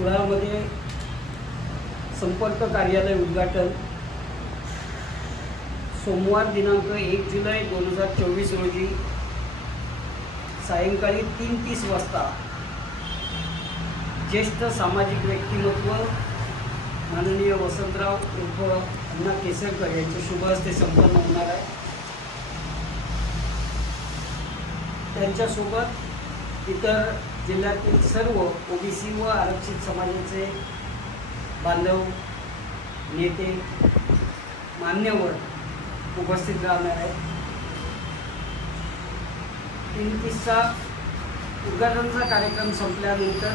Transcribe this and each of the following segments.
कुडाळमध्ये संपर्क कार्यालय उद्घाटन. सोमवार दिनांक एक जुलै दोन हजार चोवीस रोजी सायंकाळी तीन तीस वाजता ज्येष्ठ सामाजिक व्यक्तिमत्व माननीय वसंतराव उर्फ अण्णा केसरकर यांच्या शुभ हस्ते संपन्न होणार आहे. त्यांच्यासोबत इतर जिल्ह्यातील सर्व ओबीसी व आरक्षित समाजाचे बांधव नेते मान्यवर उपस्थित राहणार आहेत. तीन तीसचा उद्घाटनाचा कार्यक्रम संपल्यानंतर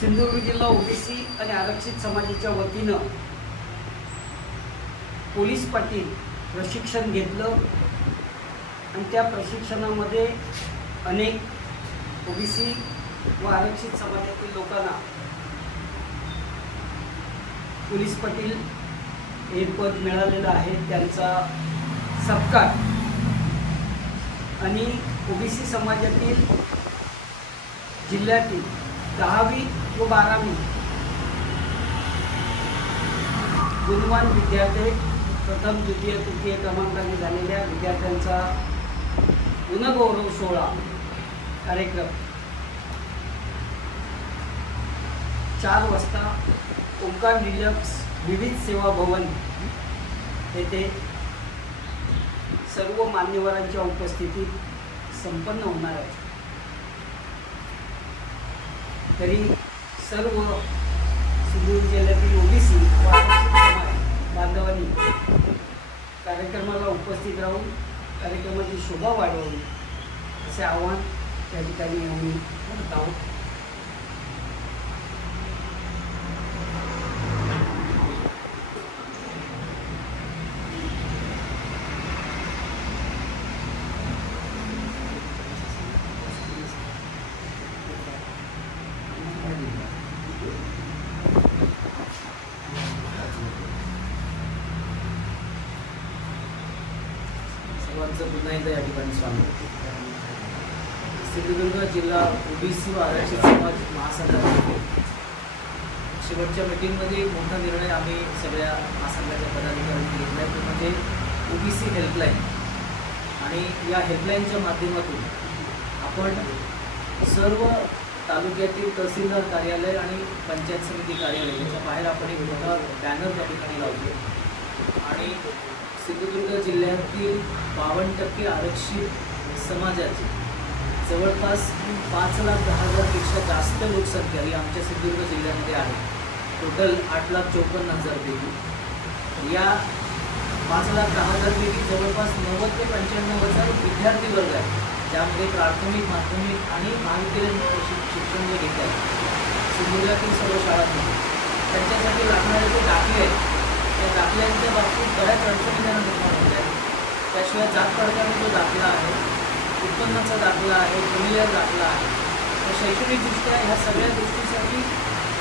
सिंधुदुर्ग जिल्हा ओबीसी आणि आरक्षित समाजाच्या वतीनं पोलीस पाटील प्रशिक्षण घेतलं आणि त्या प्रशिक्षणामध्ये अनेक ओबीसी व आरक्षित समाजातील लोकांना पोलीस पाटील हे पद मिळालेलं आहे त्यांचा सत्कार. आणि ओबीसी समाजातील जिल्ह्यातील दहावी व बारावी गुणवान विद्यार्थी प्रथम द्वितीय तृतीय क्रमांकाने झालेल्या विद्यार्थ्यांचा गुणगौरव सोहळा कार्यक्रम. चार वाजता ओंकार डिलक्स विविध सेवा भवन येथे सर्व मान्यवरांच्या उपस्थितीत संपन्न होणार आहे. तरी सर्व सिंधुदुर्ग जिल्ह्यातील ओबीसी बांधवांनी कार्यक्रमाला उपस्थित राहून कार्यक्रमाची शोभा वाढवावी असे आव्हान त्या ठिकाणी आम्ही करत आहोत. सर्वांचं पुन्हा एकदा या ठिकाणी स्वागत सिंधुदुर्ग जिल्हा ओबीसी व आरक्षित समाज महासंघातर्फे शेवटच्या मीटिंगमध्ये एक मोठा निर्णय आम्ही सगळ्या महासंघाच्या पदाधिकाऱ्यांनी घेतला आहे तो म्हणजे ओबीसी हेल्पलाईन आणि या हेल्पलाईनच्या माध्यमातून आपण सर्व तालुक्यातील तहसीलदार कार्यालय आणि पंचायत समिती कार्यालय याच्या बाहेर आपण एक मोठा बॅनर त्या ठिकाणी लावतो आणि सिंधुदुर्ग जिल्ह्यातील बावन्न टक्के आरक्षित समाजाची जवळपास पाच लाख दहा हजारपेक्षा जास्त लोकसंख्या ही आमच्या सिंधुदुर्ग जिल्ह्यामध्ये आहे. टोटल आठ लाख चौपन्न हजारपैकी या पाच लाख दहा हजारपैकी जवळपास नव्वद ते पंच्याण्णव हजार विद्यार्थी वर्ग आहे ज्यामध्ये प्राथमिक माध्यमिक आणि महाविद्यालयीन शिक्षण जे घेत आहेत. सिंधुदुर्गातील सर्व शाळांमध्ये. त्यांच्यासाठी लागणारे जे दाखले आहेत त्या दाखल्यांच्या बाबतीत बऱ्याच अडचणी त्यांना निर्माण होत आहेत. त्याशिवाय जात पडताना जो दाखला आहे उत्पन्नाचा दाखला आहे फॅमिलियर दाखला आहे तर शैक्षणिकदृष्ट्या ह्या सगळ्या गोष्टीसाठी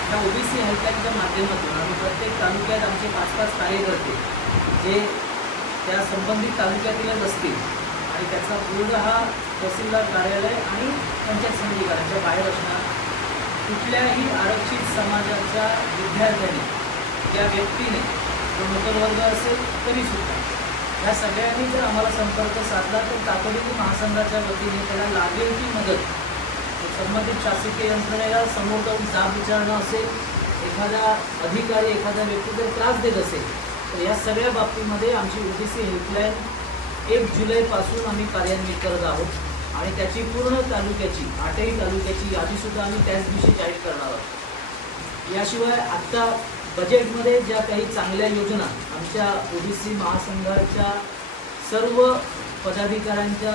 ह्या ओबीसी हेल्पलाईनच्या माध्यमातून आम्ही प्रत्येक तालुक्यात आमचे पाच पाच कार्यकर्ते जे त्या संबंधित तालुक्यातीलच असतील आणि त्याचा पूर्ण हा तहसीलदार कार्यालय आणि पंचायत समिती कार्यालयाच्या बाहेर असणार. कुठल्याही आरक्षित समाजाच्या विद्यार्थ्याने या व्यक्तीने तो असेल तरीसुद्धा या सगळ्यांनी जर आम्हाला संपर्क साधला तर तातडीने महासंघाच्या वतीने त्याला लागेल ती मदत. संबंधित शासकीय यंत्रणेला समोर जाऊन जाब विचारणं असेल एखादा अधिकारी एखादा व्यक्ती जर त्रास देत असेल तर या सगळ्या बाबतीमध्ये आमची ओबीसी हेल्पलाईन एक जुलैपासून आम्ही कार्यान्वित करत आहोत. आणि त्याची पूर्ण तालुक्याची आठही तालुक्याची यादीसुद्धा आम्ही त्याच दिवशी जाहीर करणार आहोत. याशिवाय आत्ता बजेटमध्ये ज्या काही चांगल्या योजना आमच्या ओबीसी महासंघाच्या सर्व पदाधिकाऱ्यांच्या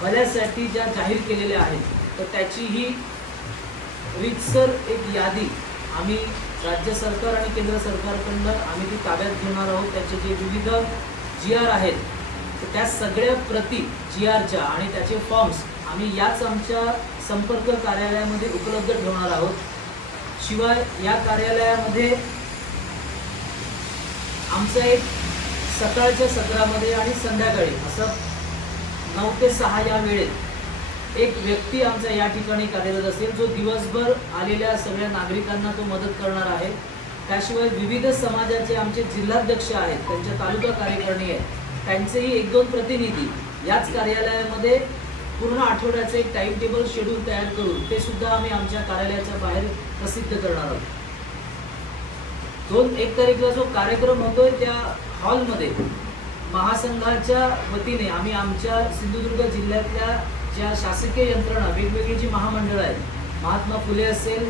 भल्यासाठी ज्या जाहीर केलेल्या आहेत तर त्याची ही रितसर एक यादी आम्ही राज्य सरकार आणि केंद्र सरकारकडनं आम्ही ती ताब्यात घेणार आहोत. त्याचे जे विविध जी आर आहेत तर त्या सगळ्या प्रती जी आरच्या आणि त्याचे फॉर्म्स आम्ही याच आमच्या संपर्क कार्यालयामध्ये उपलब्ध ठेवणार आहोत. शिवाय या कार्यालयामध्ये आमचं एक सकाळच्या सत्रामध्ये आणि संध्याकाळी असं नऊ ते सहा या वेळेत एक व्यक्ती आमचा या ठिकाणी कार्यरत असेल जो दिवसभर आलेल्या सगळ्या नागरिकांना तो मदत करणार आहे. त्याशिवाय विविध समाजाचे आमचे जिल्हाध्यक्ष आहेत त्यांच्या तालुका कार्यकारिणी आहेत त्यांचेही एक दोन प्रतिनिधी याच कार्यालयामध्ये पूर्ण आठवड्याचं एक टाइम टेबल शेड्यूल तयार करून ते सुद्धा आम्ही आमच्या कार्यालयाच्या बाहेर प्रसिद्ध करणार आहोत. दोन एक तारीखला जो कार्यक्रम होतोय त्या हॉलमध्ये महासंघाच्या वतीने आम्ही आमच्या सिंधुदुर्ग जिल्ह्यातल्या ज्या शासकीय यंत्रणा वेगवेगळी जी महामंडळं आहेत महात्मा फुले असेल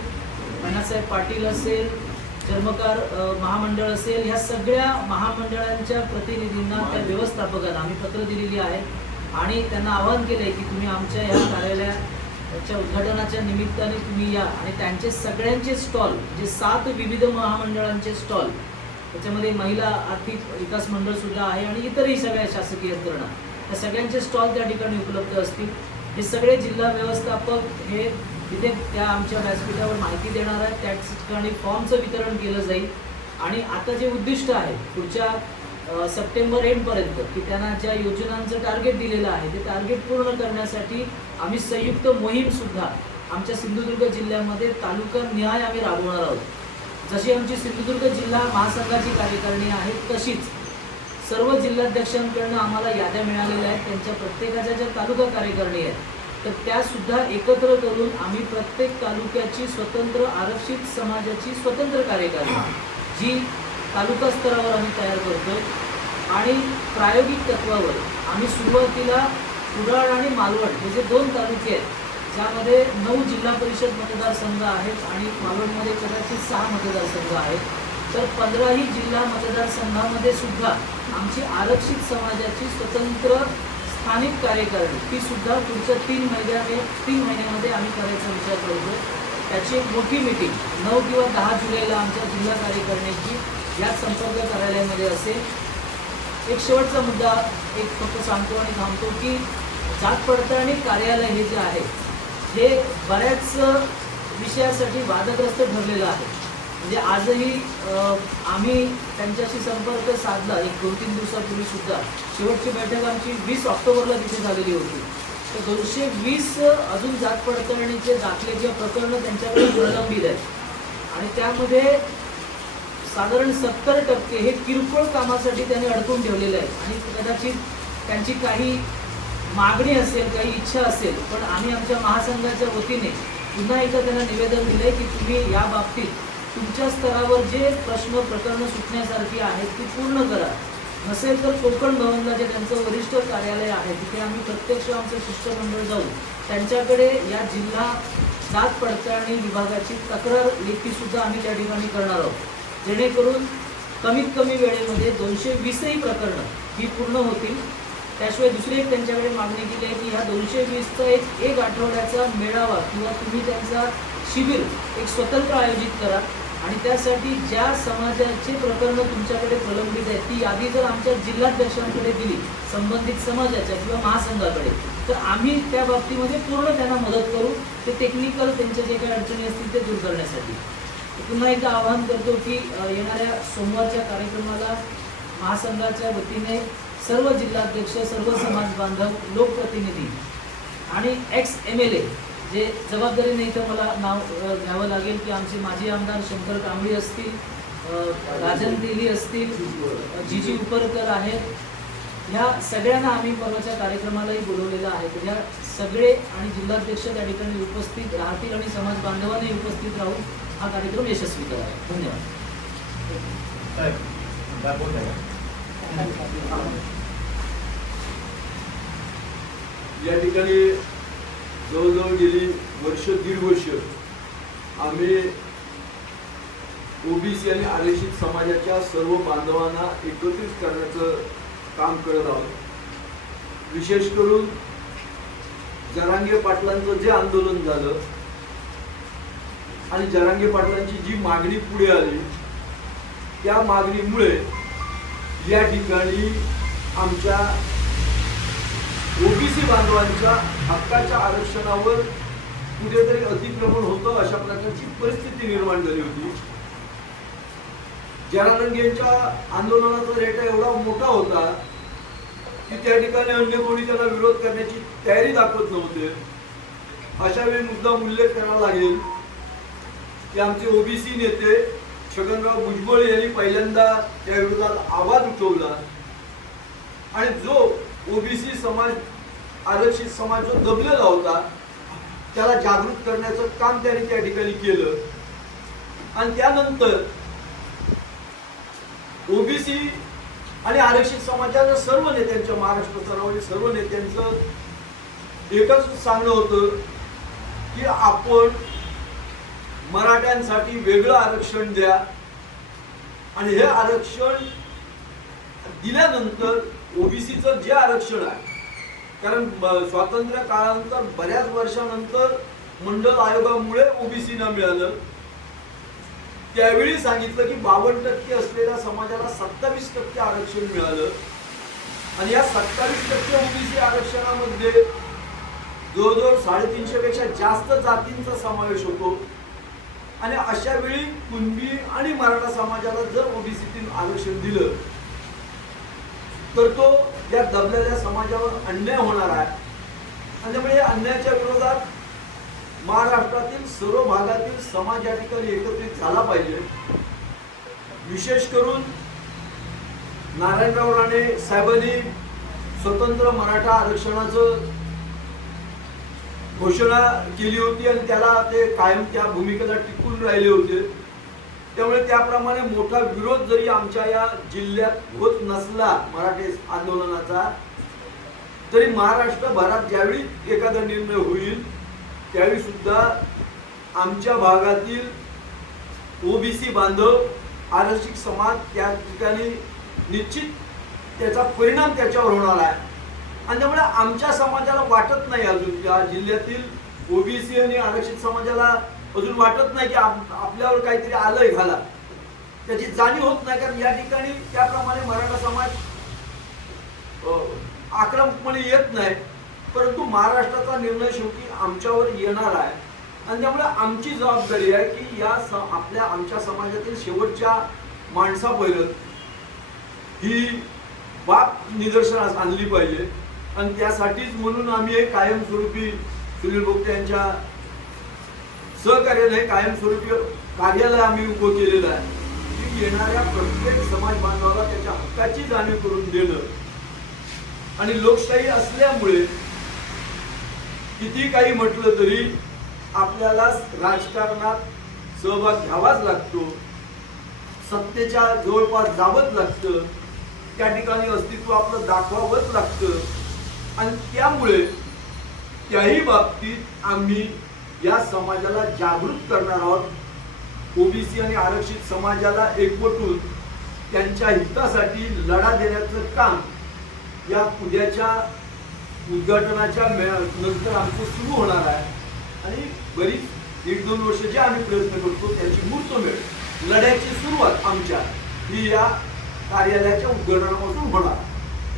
अण्णासाहेब पाटील असेल चर्मकार महामंडळ असेल ह्या सगळ्या महामंडळांच्या प्रतिनिधींना त्या व्यवस्थापकांना आम्ही पत्र दिलेली आहेत आणि त्यांना आवाहन केलं आहे की तुम्ही आमच्या ह्या कार्यालयाच्या उद्घाटनाच्या निमित्ताने तुम्ही या. आणि त्यांचे सगळ्यांचे स्टॉल जे सात विविध महामंडळांचे स्टॉल त्याच्यामध्ये महिला आर्थिक विकास मंडळ सुद्धा आहे आणि इतरही सगळ्या शासकीय यंत्रणा. या सगळ्यांचे स्टॉल त्या ठिकाणी उपलब्ध असतील. हे सगळे जिल्हा व्यवस्थापक हे तिथे त्या आमच्या व्यासपीठावर माहिती देणार आहेत. त्या ठिकाणी फॉर्मचं वितरण केलं जाईल. आणि आता जे उद्दिष्ट आहे पुढच्या सप्टेंबर एंडपर्यंत की त्यांना ज्या योजनांचं टार्गेट दिलेलं आहे ते टार्गेट पूर्ण करण्यासाठी आम्ही संयुक्त मोहीम सुद्धा आमच्या सिंधुदुर्ग जिल्ह्यामध्ये तालुका न्याय आम्ही राबवणार आहोत. जशी आमची सिंधुदुर्ग जिल्हा महासंघाची कार्यकारिणी आहे तशीच सर्व जिल्हाध्यक्षांकडनं आम्हाला याद्या मिळालेल्या आहेत. त्यांच्या प्रत्येकाच्या ज्या तालुका कार्यकारिणी आहेत तर त्या सुद्धा एकत्र करून आम्ही प्रत्येक तालुक्याची स्वतंत्र आरक्षित समाजाची स्वतंत्र कार्यकारिणी जी तालुका स्तरावर आम्ही तयार करतो आणि प्रायोगिक तत्वावर आम्ही सुरुवातीला कुडाळ आणि मालवण हे जे दोन तालुके आहेत ज्यामध्ये नऊ जिल्हा परिषद मतदारसंघ आहेत आणि मालवणमध्ये कदाचित सहा मतदारसंघ आहेत तर पंधराही जिल्हा मतदारसंघामध्ये सुद्धा आमची आरक्षित समाजाची स्वतंत्र स्थानिक कार्यकारणी ती सुद्धा पुढच्या तीन महिन्याने तीन महिन्यामध्ये आम्ही करायचा विचार करतो त्याची एक मोठी मिटिंग नऊ किंवा दहा जुलैला आमच्या जिल्हा कार्यकारिणीची याच संपर्क कार्यालयामध्ये असेल. एक शेवटचा मुद्दा एक फक्त सांगतो आणि थांबतो की जात पडताळणी कार्यालय हे जे आहे हे बऱ्याच विषयासाठी वादग्रस्त ठरलेलं आहे. म्हणजे आजही आम्ही त्यांच्याशी संपर्क साधला एक दोन तीन दिवसापूर्वी सुद्धा. शेवटची बैठक आमची वीस ऑक्टोबरला तिथे झालेली होती. तर दोनशे वीस अजून जात पडताळणीचे दाखले किंवा प्रकरणं त्यांच्याकडे प्रलंबित आहेत. आणि त्यामध्ये साधारण सत्तर टक्के हे किरकोळ कामासाठी त्यांनी अडकून ठेवलेले आहेत. आणि कदाचित त्यांची काही मागणी असेल काही इच्छा असेल पण आम्ही आमच्या महासंघाच्या वतीने पुन्हा एकदा त्यांना निवेदन दिलंय की तुम्ही या बाबतीत तुमच्या स्तरावर जे प्रश्न प्रकरणं सुटण्यासारखी आहेत ती पूर्ण करा. नसेल तर कोकण भवनला जे त्यांचं वरिष्ठ कार्यालय आहे तिथे आम्ही प्रत्यक्ष आमचं शिष्टमंडळ जाऊन त्यांच्याकडे या जिल्हा जात पडताळणी विभागाची तक्रार लेखीसुद्धा आम्ही त्या ठिकाणी करणार आहोत. जेणेकरून कमीत कमी वेळेमध्ये दोनशे वीसही प्रकरणं ही पूर्ण होतील. त्याशिवाय दुसरी एक त्यांच्याकडे मागणी केली आहे की ह्या दोनशे वीसचा एक एक आठवड्याचा मेळावा किंवा तुम्ही त्यांचा शिबिर एक स्वतंत्र आयोजित करा आणि त्यासाठी ज्या समाजाचे प्रकरणं तुमच्याकडे प्रलंबित आहेत ती यादी जर आमच्या जिल्हाध्यक्षांकडे दिली संबंधित समाजाच्या किंवा महासंघाकडे तर आम्ही त्या बाबतीमध्ये पूर्ण त्यांना मदत करू. ते टेक्निकल त्यांच्या जे काही अडचणी असतील ते दूर करण्यासाठी. पुन्हा एकदा आवाहन करतो की येणाऱ्या सोमवारच्या कार्यक्रमाला महासंघाच्या वतीने सर्व जिल्हाध्यक्ष सर्व समाज बांधव लोकप्रतिनिधी आणि एक्स एम एल ए जे जबाबदारीने इथं मला नाव घ्यावं लागेल की आमचे माजी आमदार शंकर कांबळी असतील राजन तेली असतील जी जीजी उपरकर आहेत. ह्या सगळ्यांना आम्ही परवाच्या कार्यक्रमालाही बोलवलेलं आहे. तर ह्या सगळे आणि जिल्हाध्यक्ष त्या ठिकाणी उपस्थित राहतील आणि समाज बांधवांनी उपस्थित राहून हा कार्यक्रम यशस्वी करावा धन्यवाद? या ठिकाणी जवळजवळ गेली वर्ष दीड वर्ष आम्ही ओबीसी आणि आरक्षित समाजाच्या सर्व बांधवांना एकत्रित करण्याचं काम करत आहोत विशेष करून जरांगे पाटलांचं जे आंदोलन झालं आणि जरांगे पाटलांची जी मागणी पुढे आली त्या मागणीमुळे या ठिकाणी आमच्या ओबीसी बांधवांच्या हक्काच्या आरक्षणावर कुठेतरी अतिक्रमण होतं अशा प्रकारची परिस्थिती निर्माण झाली होती. जनानंद आंदोलनाचा रेटा एवढा मोठा होता की त्या ठिकाणी अन्य कोणी त्याला विरोध करण्याची तयारी दाखवत नव्हते. अशा वेळी मुद्दा उल्लेख करावा लागेल की आमचे ओबीसी नेते छगनराव भुजबळ यांनी पहिल्यांदा त्या विरोधात आवाज उठवला. आणि जो ओबीसी समाज आरक्षित समाज जो दबलेला होता त्याला जागृत करण्याचं काम त्यांनी त्या ठिकाणी केलं. आणि त्यानंतर ओबीसी आणि आरक्षित समाजाच्या सर्व नेत्यांच्या महाराष्ट्र स्तरावरील सर्व नेत्यांचं एकच सांगणं होतं की आपण मराठ्यांसाठी वेगळं आरक्षण द्या. आणि हे आरक्षण दिल्यानंतर ओबीसीचं जे आरक्षण आहे कारण स्वातंत्र्य काळानंतर बऱ्याच वर्षानंतर मंडल आयोगामुळे ओबीसीना मिळालं. त्यावेळी सांगितलं की बावन्न टक्के असलेल्या समाजाला सत्तावीस टक्के आरक्षण मिळालं. आणि या सत्तावीस टक्के ओबीसी आरक्षणामध्ये जवळजवळ साडेतीनशे पेक्षा जास्त जातींचा समावेश होतो. आणि अशा वेळी कुणबी आणि मराठा समाजाला जर ओबीसीतील आरक्षण दिलं तर तो या दबलेल्या समाजावर अन्याय होणार आहे. आणि त्यामुळे या अन्यायाच्या विरोधात महाराष्ट्रातील सर्व भागातील समाज या ठिकाणी एकत्रित झाला पाहिजे. विशेष करून नारायणराव राणे साहेबांनी स्वतंत्र मराठा आरक्षणाचं घोषणा केली होती आणि त्याला ते कायम त्या भूमिकेला टिकून राहिले होते. त्यामुळे त्याप्रमाणे मोठा विरोध जरी आमच्या या जिल्ह्यात होत नसला मराठी आंदोलनाचा तरी महाराष्ट्रभरात ज्यावेळी एखादा निर्णय होईल त्यावेळी सुद्धा आमच्या भागातील ओबीसी बांधव आरक्षित समाज त्या ठिकाणी निश्चित त्याचा परिणाम त्याच्यावर होणार आहे. आणि त्यामुळे आमच्या समाजाला वाटत नाही अजून या जिल्ह्यातील ओबीसी आणि आरक्षित समाजाला अजून वाटत नाही की आपल्यावर काहीतरी आलंय घाला. त्याची जाणीव होत नाही कारण या ठिकाणी त्याप्रमाणे मराठा समाज आक्रमकपणे येत नाही. परंतु महाराष्ट्राचा निर्णय शेवटी आमच्यावर येणार आहे. आणि त्यामुळे आमची जबाबदारी आहे की या स आपल्या आमच्या समाजातील शेवटच्या माणसापर्यंत ही बाब निदर्शनास आणली पाहिजे. आणि त्यासाठीच म्हणून आम्ही हे कायमस्वरूपी सुनील भोगते यांच्या सहकार्याने हे कायमस्वरूपी कार्यालय आम्ही उभं केलेलं आहे. की येणाऱ्या प्रत्येक समाज बांधवाला त्याच्या हक्काची जाणीव करून देणं. आणि लोकशाही असल्यामुळे किती काही म्हटलं तरी आपल्याला राजकारणात सहभाग घ्यावाच लागतो. सत्तेच्या जवळपास जावंच लागतं. त्या ठिकाणी अस्तित्व आपलं दाखवावंच लागतं. आणि त्यामुळे त्याही बाबतीत आम्ही या समाजाला जागृत करणार आहोत. ओबीसी आणि आरक्षित समाजाला एकवटून त्यांच्या हितासाठी लढा देण्याचं काम या उद्याच्या उद्घाटनाच्या मे- नंतर आमचं सुरू होणार आहे. आणि बरीच एक दोन वर्ष जे आम्ही प्रयत्न करतो त्याची मुहूर्तमेढ लढ्याची सुरुवात आमच्या ही या कार्यालयाच्या उद्घाटनापासून होणार